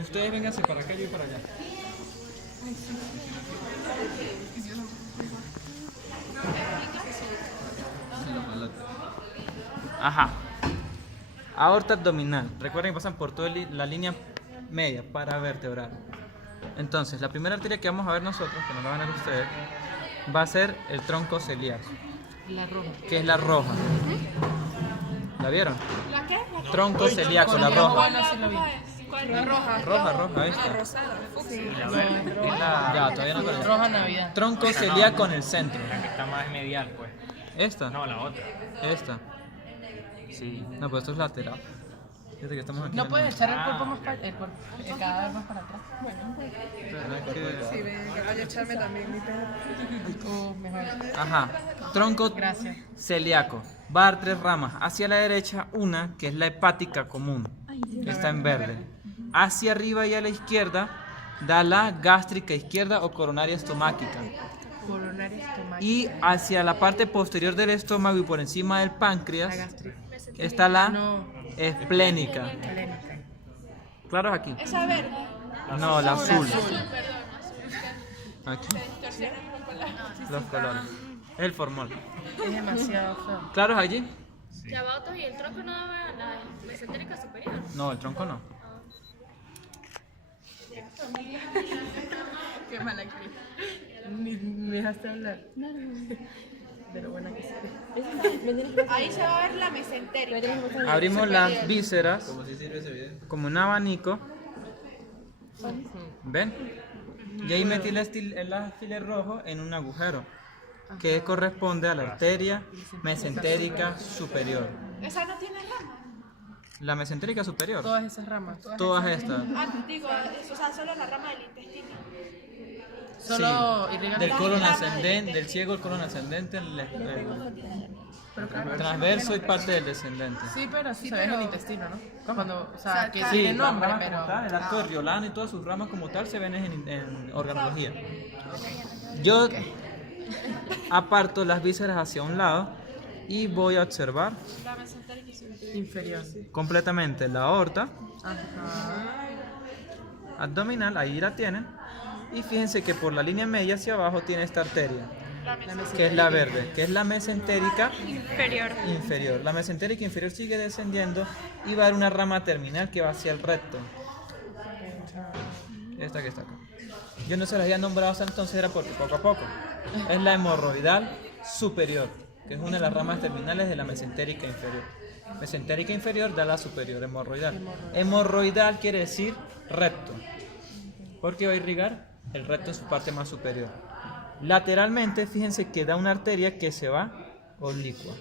Ustedes vénganse para acá, yo y para allá. Ajá. Aorta abdominal. Recuerden que pasan por toda la línea media paravertebral. Entonces, la primera arteria que vamos a ver nosotros, que nos la van a ver ustedes, va a ser el tronco celíaco. La roja. Que es la roja. ¿La vieron? ¿La qué? Tronco celíaco, la roja. Bueno, sí lo vi. La roja. Roja, esta. Rosada. Y la verde, que es la, Ya, todavía no aparece. Roja Navidad. Tronco celíaco en el centro. la que está más medial, pues. ¿Esta? No, la otra. Esta. Sí. No, pues esto es lateral. Fíjate que estamos aquí. No en puedes echar el cuerpo Ah, más para el cadáver más para atrás. Sí, ven, que vaya a echarme también mi pelo. O mejor. Ajá. Tronco Gracias. celíaco. Va a dar 3 ramas. Hacia la derecha, una que es la hepática común. Que está en verde. Hacia arriba y a la izquierda, da la gástrica izquierda o coronaria estomáquica. Coronaria estomática. Y hacia la parte posterior del estómago y por encima del La páncreas gástrica. está la No. esplénica. Polémica. ¿Claro es aquí? Esa verde. No, la azul. Azul. Aquí. Los colores. Es el formol. Es demasiado feo. ¿Claro es allí? Ya va otro y el tronco no va a la mesentérica superior. No, el tronco no. Qué mala actriz. Ni me dejaste hablar. De lo buena que sí. Ahí se va a ver la mesentérica. Abrimos las vísceras como un abanico. ¿Ven? Y ahí metí el alfiler rojo en un agujero que corresponde a la arteria mesentérica superior. Esa no tiene rama. La mesentérica superior. Todas esas ramas. Todas estas. Ah, digo, o sea, solo la rama del intestino. Solo Sí, irriga del la- colon ramas ascendente, del del ciego, el colon ascendente, Pero claro. transverso y parte del descendente. Sí, pero eso se ve en el intestino, ¿no? Cuando, o sea, que Sí, tiene las nombre, ramas pero... como tal, el arco de Riolano y todas sus ramas como tal se ven en organología. Yo aparto las vísceras hacia un lado y voy a observar La mesentérica Inferior. completamente la aorta Ajá. abdominal, ahí la tienen. Y fíjense que por la línea media hacia abajo tiene esta arteria, que es la verde, que es la mesentérica inferior. La mesentérica inferior sigue descendiendo y va a dar una rama terminal que va hacia el recto. Esta que está acá. Yo no se las había nombrado hasta entonces, era porque poco a poco. Es la hemorroidal superior, que es una de las ramas terminales de la mesentérica inferior. Mesentérica inferior da la superior, hemorroidal. Hemorroidal quiere decir recto, porque va a irrigar el recto en su parte más superior. Lateralmente, fíjense que da una arteria que se va oblicua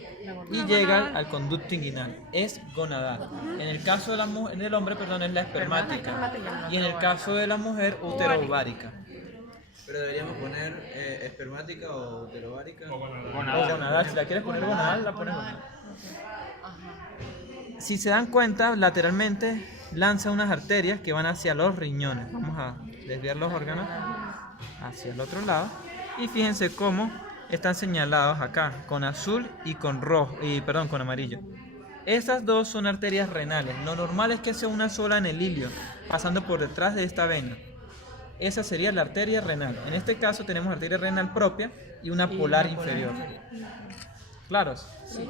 y llega al conducto inguinal. Es gonadal. En el caso de del hombre, perdón, es la espermática. Y en el caso de la mujer, uterovárica. Pero deberíamos poner espermática o uterovárica. O gonadal. Si la quieres poner gonadal, la pones gonadal. Si se dan cuenta, lateralmente lanza unas arterias que van hacia los riñones. Vamos a desviar los órganos hacia el otro lado. Y fíjense cómo están señalados acá, con azul y con rojo, con amarillo. Estas dos son arterias renales. Lo normal es que sea una sola en el ilio, pasando por detrás de esta vena. Esa sería la arteria renal. En este caso tenemos arteria renal propia y una polar inferior. ¿Claros? Sí.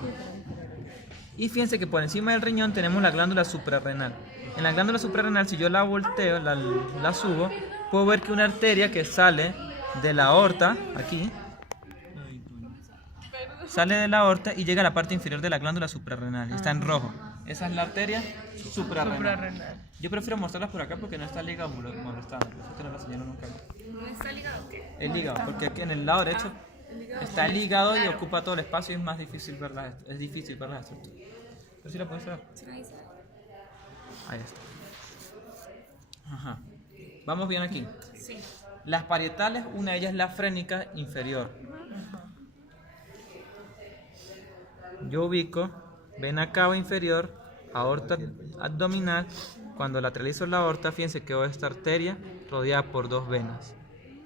Y fíjense que por encima del riñón tenemos la glándula suprarrenal. En la glándula suprarrenal, si yo la volteo, la subo, puedo ver que una arteria que sale de la aorta, aquí, sale de la aorta y llega a la parte inferior de la glándula suprarrenal. Está en rojo. Esa es la arteria suprarrenal. Suprarrenal. Yo prefiero mostrarlas por acá porque no está el hígado molestando. Esto no la señalo nunca. ¿No está ligado qué? El hígado, porque aquí en el lado derecho está el hígado y ocupa todo el espacio y es más difícil verlas. Es difícil verlas estructuras. Pero sí la puedes ver. Ahí está. Ajá. Vamos bien aquí. Sí. Las parietales, una de ellas es la frénica inferior. Yo ubico vena cava inferior, aorta abdominal. Cuando lateralizo la aorta, fíjense que veo esta arteria rodeada por dos venas,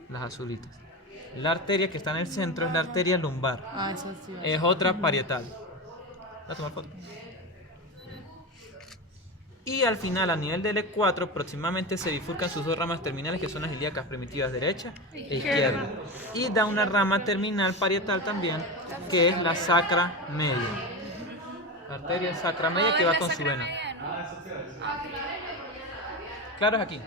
las azulitas. La arteria que está en el centro es la arteria lumbar. Ah, eso sí. Es otra parietal. Voy a tomar foto. Y al final, a nivel del E4, próximamente se bifurcan sus dos ramas terminales, que son las ilíacas primitivas derecha e izquierda. Y da una rama terminal parietal también, que es la sacra media. La arteria sacra media que va con su vena. ¿Claro es aquí?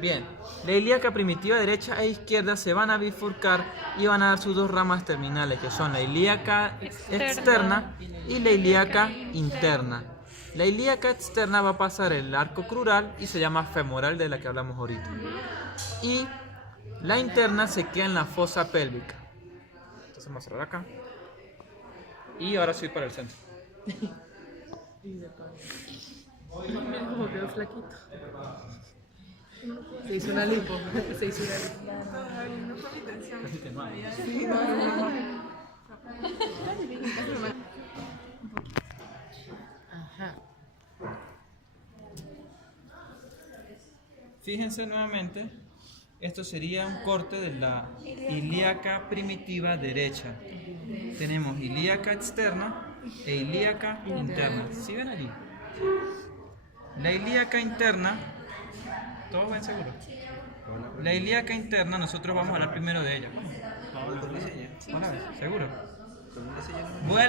Bien. La ilíaca primitiva derecha e izquierda se van a bifurcar y van a dar sus dos ramas terminales, que son la ilíaca externa y la ilíaca interna. La ilíaca externa va a pasar el arco crural y se llama femoral, de la que hablamos ahorita. Y la interna se queda en la fosa pélvica. Entonces vamos a cerrar acá. Y ahora sí para el centro. Mira cómo quedó flaquito. Se hizo una lipo. Se hizo una lipo. No fue mi intención. Casi te muevo. Ajá. Fíjense nuevamente, esto sería un corte de la ilíaca primitiva derecha. Tenemos ilíaca externa e ilíaca interna. ¿Sí ven allí? La ilíaca interna, ¿todos ven seguro? La ilíaca interna, nosotros vamos a hablar primero de ella. Hola, ¿seguro? Voy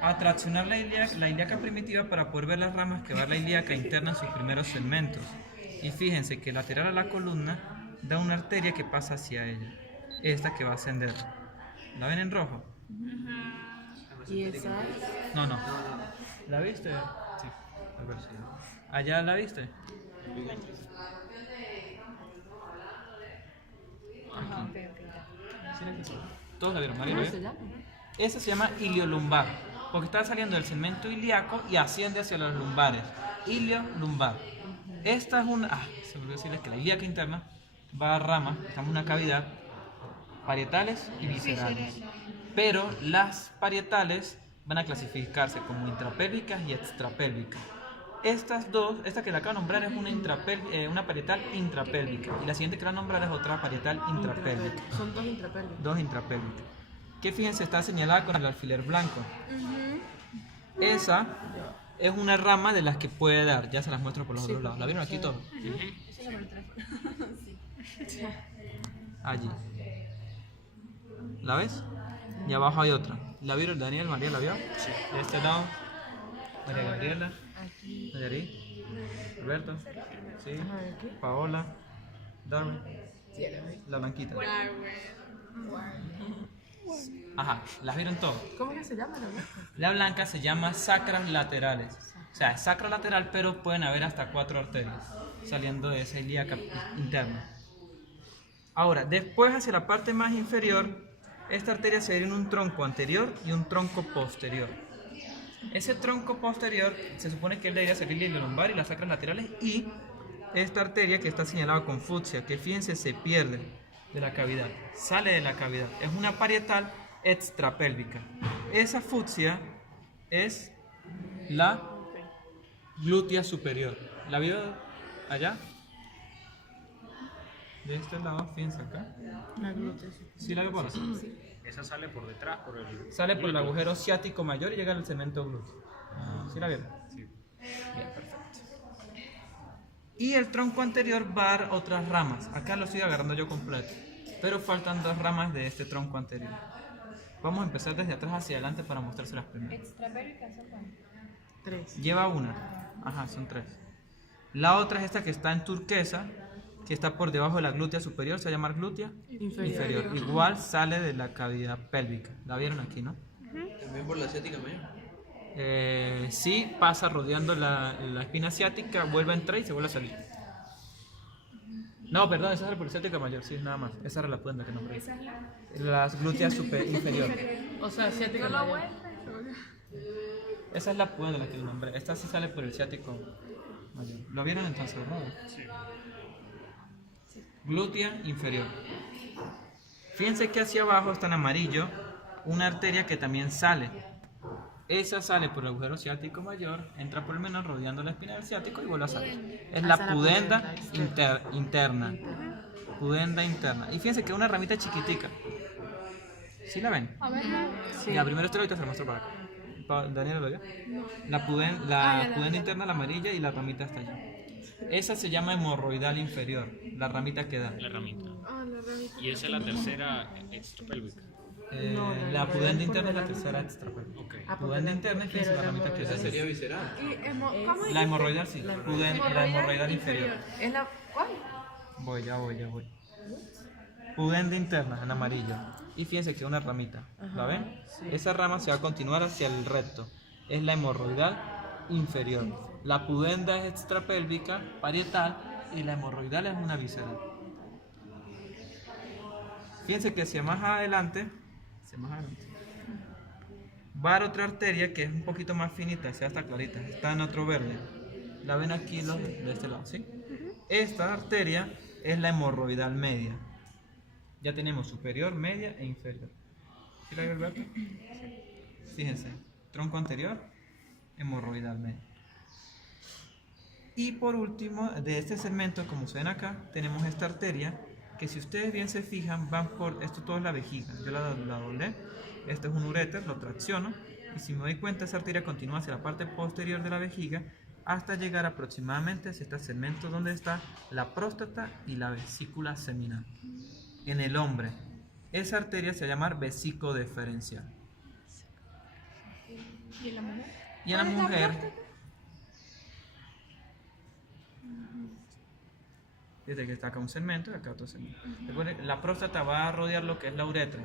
a traccionar la ilíaca primitiva para poder ver las ramas que va la ilíaca interna en sus primeros segmentos. Y fíjense que lateral a la columna da una arteria que pasa hacia ella. Esta que va a ascender. ¿La ven en rojo? Y esa. No, no. ¿La viste? Sí. ¿Allá la viste? Aquí. Todos la vieron, María. ¿Cómo se llama? Ese se llama iliolumbar, porque está saliendo del segmento ilíaco y asciende hacia los lumbares. Iliolumbar. Esta es una... se me olvidó decirles que la ilíaca interna va a ramas, estamos en una cavidad, parietales y viscerales. Pero las parietales van a clasificarse como intrapélvicas y extrapélvicas. Estas dos, esta que la acabo de nombrar es una parietal intrapélvica y la siguiente que la voy a nombrar es otra parietal intrapélvica. Son dos intrapélvicas. Dos intrapélvicas. Que fíjense, está señalada con el alfiler blanco. Esa es una rama de las que puede dar. Ya se las muestro por los otros lados. ¿La vieron aquí todo? Allí. ¿La ves? Y abajo hay otra. ¿La vieron, Daniel? ¿María la vio? Sí. De este lado, María Gabriela. Nayari. Alberto. Sí. Paola. Darwin. La blanquita. Ajá, las vieron todas. ¿Cómo que se llama la blanca? La blanca se llama sacras laterales. O sea, es sacra lateral, pero pueden haber hasta 4 arterias saliendo de esa ilíaca interna. Ahora, después hacia la parte más inferior, esta arteria se divide en un tronco anterior y un tronco posterior. Ese tronco posterior se supone que él debería ser el iliolumbar y las sacras laterales, y esta arteria que está señalada con fucsia, que fíjense se pierde de la cavidad, sale de la cavidad. Es una parietal extrapélvica. Esa fucsia es la glútea superior. ¿La vio allá? De este lado, fíjense acá. La glútea. ¿Sí la vio por así? Sí. Esa sale por detrás, por el... Sale por el agujero ciático mayor y llega al segmento glúteo. ¿Sí la vieron? Sí. Bien, perfecto. Y el tronco anterior va a dar otras ramas. Acá lo estoy agarrando yo completo, pero faltan 2 ramas de este tronco anterior. Vamos a empezar desde atrás hacia adelante para mostrárselas primero. ¿Extrapélvicas son cuántas? 3. Lleva una. Ajá, son 3. La otra es esta que está en turquesa, que está por debajo de la glútea superior, se va a llamar glútea inferior. Igual sale de la cavidad pélvica. ¿La vieron aquí, no? También por la asiática mayor. Sí, pasa rodeando la espina ciática, vuelve a entrar y se vuelve a salir. No, perdón, esa es la por ciática mayor, sí, nada más. Esa era la pudenda que nombré. Las glúteas inferior. O sea, asiática. No lo mayor. vuelve. Esa es la pudenda la que nombré. Esta sí sale por el ciático mayor. ¿Lo vieron entonces, verdad? Sí. Glútea inferior. Fíjense que hacia abajo está en amarillo una arteria que también sale. Esa sale por el agujero ciático mayor, entra por el menor rodeando la espina del ciático y vuelve a salir. Es la pudenda interna. Pudenda interna. Y fíjense que es una ramita chiquitica. ¿Sí la ven? A ver, Ya, primero esto y ahorita se lo muestro para acá. Daniela lo vio. La pudenda interna, la amarilla, y la ramita está allí. Esa se llama hemorroidal inferior, la ramita que da. La ramita. Ah, la ramita. Y esa es la tercera extrapélvica. La pudenda interna es la tercera extrapélvica. Ok. Pudenda interna es pero la ramita que da. Esa sería visceral. ¿Cómo La dijiste? hemorroidal sí, la hemorroidal inferior. ¿Es la cuál? Ya voy. Pudenda interna en amarillo. Y fíjense que es una ramita. ¿La ven? Esa rama se va a continuar hacia el recto. Es la hemorroidal inferior. La pudenda es extrapélvica, parietal, y la hemorroidal es una visceral. Fíjense que hacia más adelante va a haber otra arteria que es un poquito más finita, sea está clarita, está en otro verde. La ven aquí de este lado, ¿sí? Esta arteria es la hemorroidal media. Ya tenemos superior, media e inferior. ¿Sí la vio, Alberto? Fíjense, tronco anterior, hemorroidal media. Y por último, de este segmento, como se ven acá, tenemos esta arteria que, si ustedes bien se fijan, van por, esto todo es la vejiga. Yo la doblé, esto es un uréter, lo tracciono, y si me doy cuenta, esa arteria continúa hacia la parte posterior de la vejiga hasta llegar aproximadamente hacia este segmento donde está la próstata y la vesícula seminal. En el hombre, esa arteria se va a llamar vesícodeferencial. ¿Y en la mujer? Y en la mujer, desde que está acá un segmento y acá otro segmento. Recuerden, la próstata va a rodear lo que es la uretra.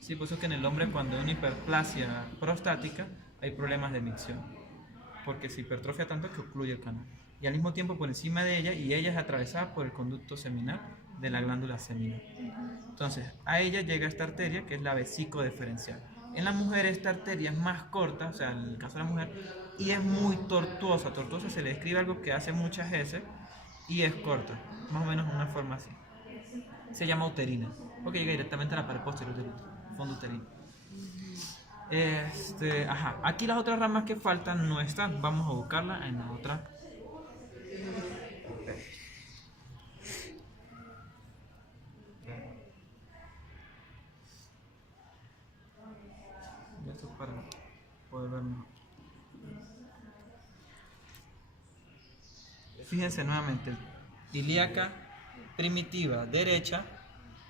Sí, por eso que en el hombre, cuando hay una hiperplasia prostática, hay problemas de micción, porque se hipertrofia tanto que ocluye el canal. Y al mismo tiempo por encima de ella, y ella es atravesada por el conducto seminal de la glándula seminal. Entonces, a ella llega esta arteria que es la vesícodeferencial. En la mujer esta arteria es más corta, o sea, en el caso de la mujer, y es muy tortuosa. Tortuosa se le describe algo que hace muchas veces y es corta, más o menos una forma así. Se llama uterina, porque llega directamente a la pared posterior del útero, fondo uterino. Aquí las otras ramas que faltan no están, vamos a buscarla en la otra. Esto es para poder ver mejor. Fíjense nuevamente, ilíaca primitiva derecha,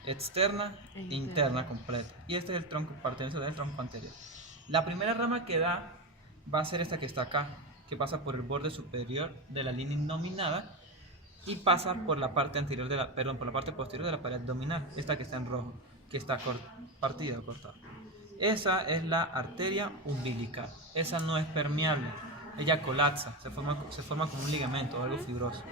externa e interna completa. Y este es el tronco, pertenece del tronco anterior. La primera rama que da va a ser esta que está acá, que pasa por el borde superior de la línea innominada y pasa por la parte anterior de por la parte posterior de la pared abdominal, esta que está en rojo, que está partida o cortada. Esa es la arteria umbilical. Esa no es permeable, ella colapsa, se forma como un ligamento o algo fibroso.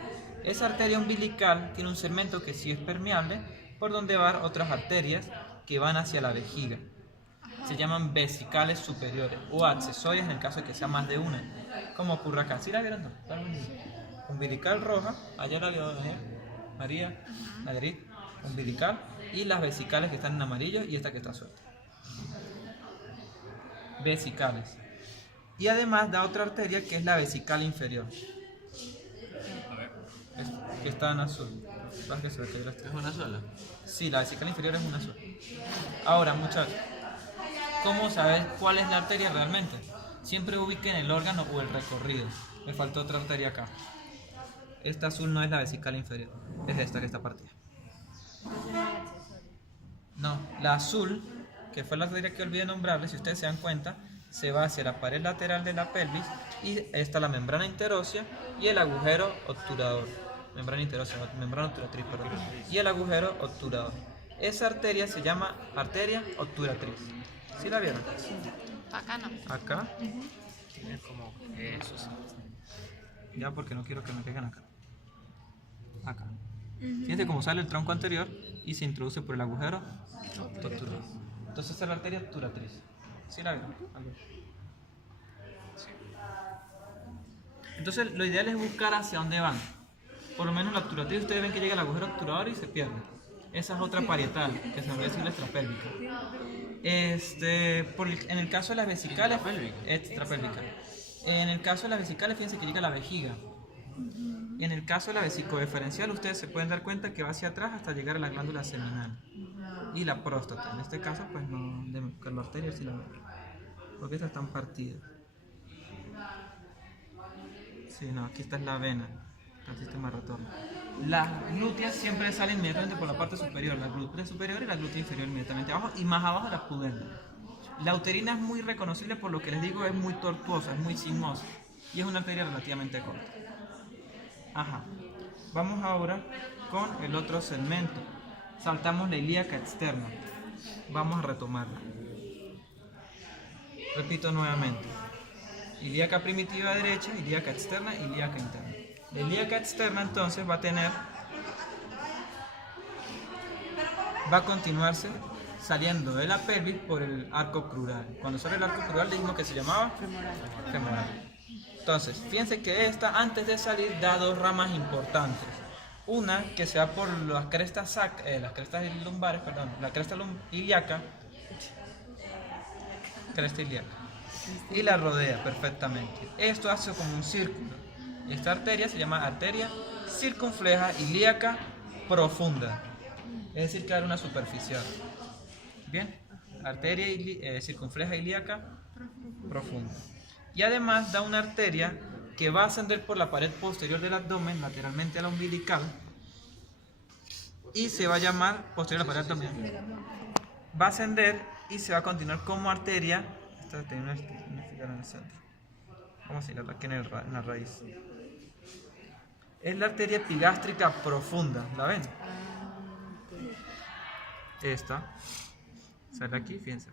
Esa arteria umbilical tiene un segmento que sí es permeable, por donde van otras arterias que van hacia la vejiga. Se llaman vesicales superiores o accesorias en el caso de que sea más de una, como ocurre acá. ¿Sí la vieron? No. Umbilical roja, allá la vio María, Nayarit, umbilical, y las vesicales que están en amarillo y esta que está suelta. Vesicales. Y además da otra arteria que es la vesical inferior, que está en azul. ¿Es una sola? Sí, la vesical inferior es una sola. Ahora, muchachos, ¿cómo saber cuál es la arteria realmente? Siempre ubiquen el órgano o el recorrido. Me faltó otra arteria acá. Esta azul no es la vesical inferior, es esta que está partida. No, la azul, que fue la arteria que olvidé nombrarle, si ustedes se dan cuenta, se va hacia la pared lateral de la pelvis y está la membrana interósea y el agujero obturador. Membrana obturatriz, perdón. Y el agujero obturador. Esa arteria se llama arteria obturatriz. ¿Sí la vieron? Acá no. Acá. Es como eso, sí. Ya, porque no quiero que me caigan acá. Acá. Fíjense cómo sale el tronco anterior y se introduce por el agujero obturador. Entonces esa es la arteria obturatriz. ¿Sí la vieron? Entonces lo ideal es buscar hacia dónde van. Por lo menos la obturatriz, ustedes ven que llega al agujero obturador y se pierde. Esa es otra parietal, que se llama vesícula extrapélvica. En el caso de las vesicales, extrapélvica. En el caso de las vesicales, fíjense que llega a la vejiga. En el caso de la vesicodeferencial, ustedes se pueden dar cuenta que va hacia atrás hasta llegar a la glándula seminal y la próstata. En este caso, pues no, de buscar la arteria si la ven. Porque estas están partidas. Sí, no, aquí está la vena, el sistema retorno. Las glúteas siempre salen inmediatamente por la parte superior, la glútea superior y la glútea inferior inmediatamente abajo, y más abajo la pudenda. La uterina es muy reconocible por lo que les digo, es muy tortuosa, es muy sinuosa, y es una arteria relativamente corta. Ajá. Vamos ahora con el otro segmento. Saltamos la ilíaca externa. Vamos a retomarla. Repito nuevamente. Ilíaca primitiva derecha, ilíaca externa, ilíaca interna. La ilíaca externa entonces va a continuarse saliendo de la pelvis por el arco crural. Cuando sale el arco crural dijimos que se llamaba femoral. Entonces, fíjense que esta antes de salir da dos ramas importantes. Una que se va por las crestas lumbares, perdón, la cresta ilíaca, cresta ilíaca, y la rodea perfectamente. Esto hace como un círculo. Esta arteria se llama arteria circunfleja ilíaca profunda, es decir, que era una superficial. Bien, arteria circunfleja ilíaca profunda. Y además da una arteria que va a ascender por la pared posterior del abdomen, lateralmente a la umbilical, y se va a llamar posterior a la pared abdominal. Va a ascender y se va a continuar como arteria. Esta tiene una figura en el centro. Vamos a ir aquí en la raíz. Es la arteria epigástrica profunda, ¿la ven? Esta sale aquí, fíjense,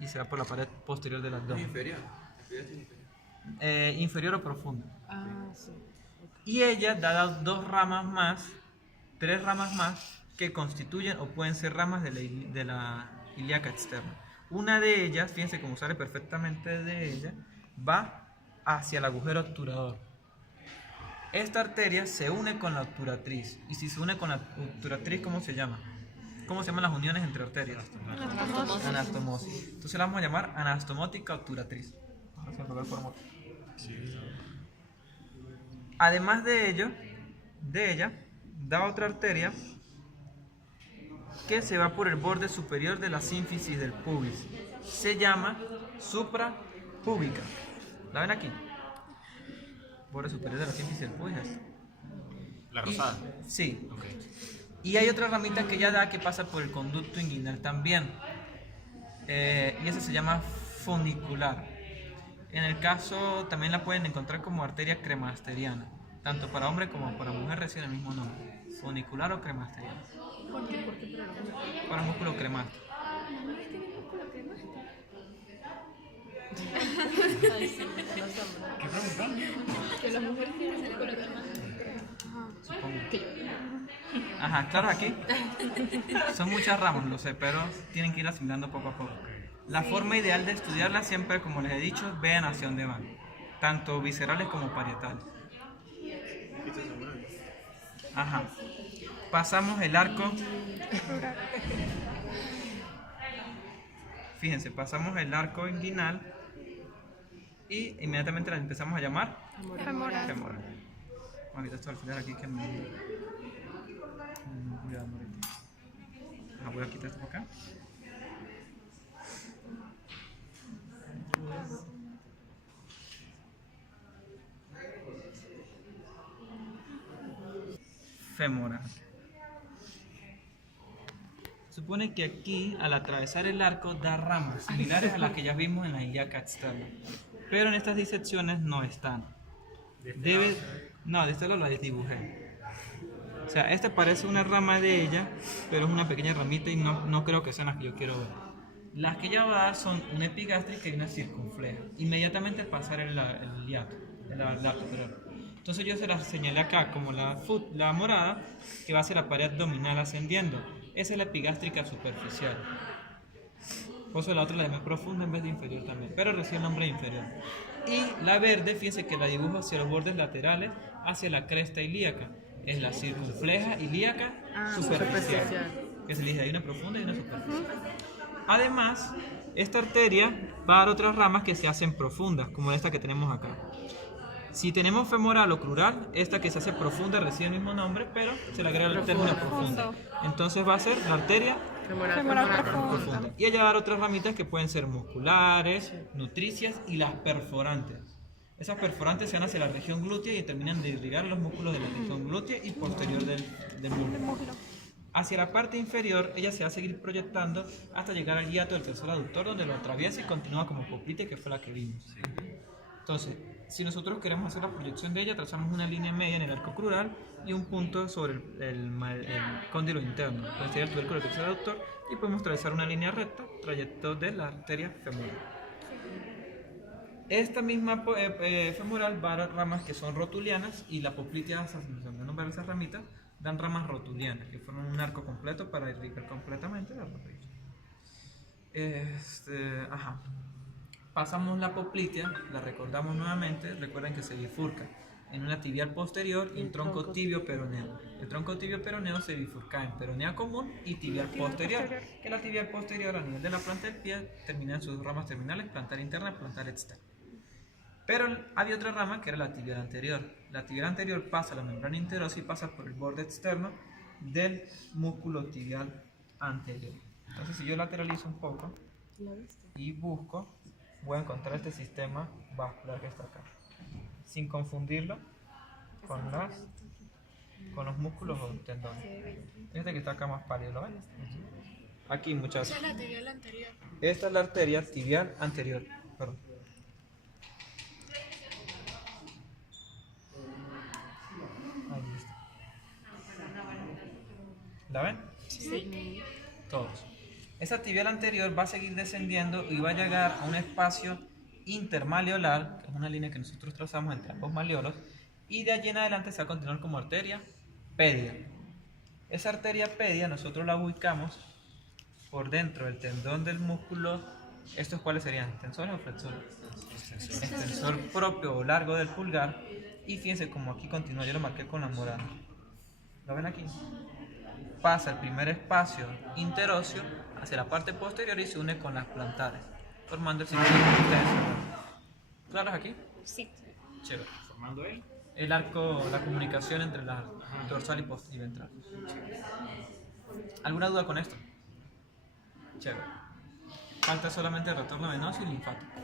y se va por la pared posterior del abdomen. Inferior. Inferior o profunda. Ah, sí. Y ella da dos ramas más, tres ramas más, que constituyen o pueden ser ramas de la ilíaca externa. Una de ellas, fíjense cómo sale perfectamente de ella, va hacia el agujero obturador. Esta arteria se une con la obturatriz. Y si se une con la obturatriz, ¿cómo se llama? ¿Cómo se llaman las uniones entre arterias? Anastomosis. Entonces la vamos a llamar anastomótica obturatriz. Además de ella, da otra arteria que se va por el borde superior de la sínfisis del pubis. Se llama suprapúbica. ¿La ven aquí? Borde superior de la sínfisis del pubis. La rosada. Sí. Ok. Y hay otra ramita que ella da que pasa por el conducto inguinal también. Y esa se llama funicular. En el caso también la pueden encontrar como arteria cremasteriana. Tanto para hombre como para mujer recibe el mismo nombre. Funicular o cremasteriana. ¿Por qué? ¿Por qué? Para músculo cremáster. Ay, sí, no sabemos. Que las mujeres tienen el color más. Ajá, claro, aquí son muchas ramas, lo sé, pero tienen que ir asimilando poco a poco. La forma ideal de estudiarla siempre, como les he dicho, vean hacia dónde van, tanto viscerales como parietales. Ajá. Pasamos el arco. Fíjense, pasamos el arco inguinal y inmediatamente la empezamos a llamar femoral. Ahorita esto al final aquí que me... Cuidado, ahorita. Voy a quitar esto por acá. Femoral. Supone que aquí, al atravesar el arco, da ramas similares a las que ya vimos en la ilíaca externa. Pero en estas disecciones no están. No, de este lado la desdibujé. O sea, esta parece una rama de ella, pero es una pequeña ramita y no creo que sean las que yo quiero ver. Las que ella va a dar son una epigástrica y una circunfleja. Inmediatamente pasar el hiato, el arco. Entonces yo se las señalé acá como la morada, que va hacia la pared abdominal ascendiendo. Esa es la epigástrica superficial. Por eso la otra la de más profunda en vez de inferior también, pero recibe el nombre de inferior. Y la verde, fíjense que la dibujo hacia los bordes laterales, hacia la cresta ilíaca. Es la circunfleja ilíaca superficial. Que se le dice, hay una profunda y una superficial. Además, esta arteria va a dar otras ramas que se hacen profundas, como esta que tenemos acá. Si tenemos femoral o crural, esta que se hace profunda recibe el mismo nombre, pero se le agrega el término profunda. Entonces va a ser la arteria profunda. Y hay otras ramitas que pueden ser musculares, nutricias y las perforantes. Esas perforantes se van hacia la región glútea y terminan de irrigar los músculos de la región glútea y posterior del músculo. Hacia la parte inferior, ella se va a seguir proyectando hasta llegar al hiato del tercer aductor, donde lo atraviesa y continúa como poplite, que fue la que vimos. Entonces, si nosotros queremos hacer la proyección de ella, trazamos una línea media en el arco crural y un punto sobre el cóndilo interno, donde sería el tubérculo del tercer aductor, y podemos trazar una línea recta, trayecto de la arteria femoral. Esta misma femoral va a dar ramas que son rotulianas, y la poplitea, donde nombrar esas ramitas, dan ramas rotulianas, que forman un arco completo para irrigar completamente la rodilla. Pasamos la poplitea, la recordamos nuevamente, recuerden que se bifurca en una tibial posterior y un tronco tibio peroneo. El tronco tibio peroneo se bifurca en peronea común y tibial posterior, que la tibial posterior a nivel de la planta del pie termina en sus ramas terminales, plantar interna y plantar externa. Pero había otra rama que era la tibial anterior. La tibial anterior pasa la membrana interosa y pasa por el borde externo del músculo tibial anterior. Entonces, si yo lateralizo un poco y busco, voy a encontrar este sistema vascular que está acá, sin confundirlo con los músculos o tendones. Este que está acá más pálido, ¿lo ven? Aquí, muchachos. Esa es la tibial anterior. Esta es la arteria tibial anterior. Perdón. Ahí está. ¿La ven? Sí. Todos. Esa tibial anterior va a seguir descendiendo y va a llegar a un espacio intermaleolar, que es una línea que nosotros trazamos entre ambos maleolos, y de allí en adelante se va a continuar como arteria pedia. Esa arteria pedia nosotros la ubicamos por dentro del tendón del músculo. ¿Estos cuáles serían? ¿Extensores o flexores? Extensor propio o largo del pulgar. Y fíjense como aquí continúa, yo lo marqué con la morada. ¿Lo ven aquí? Pasa el primer espacio interóseo hacia la parte posterior y se une con las plantares, formando el cinturón que ustedes ven. ¿Claros aquí? Sí. Chévere. ¿Formando el arco, la comunicación entre la dorsal y ventral? ¿Alguna duda con esto? Chévere. Falta solamente el retorno venoso y linfático.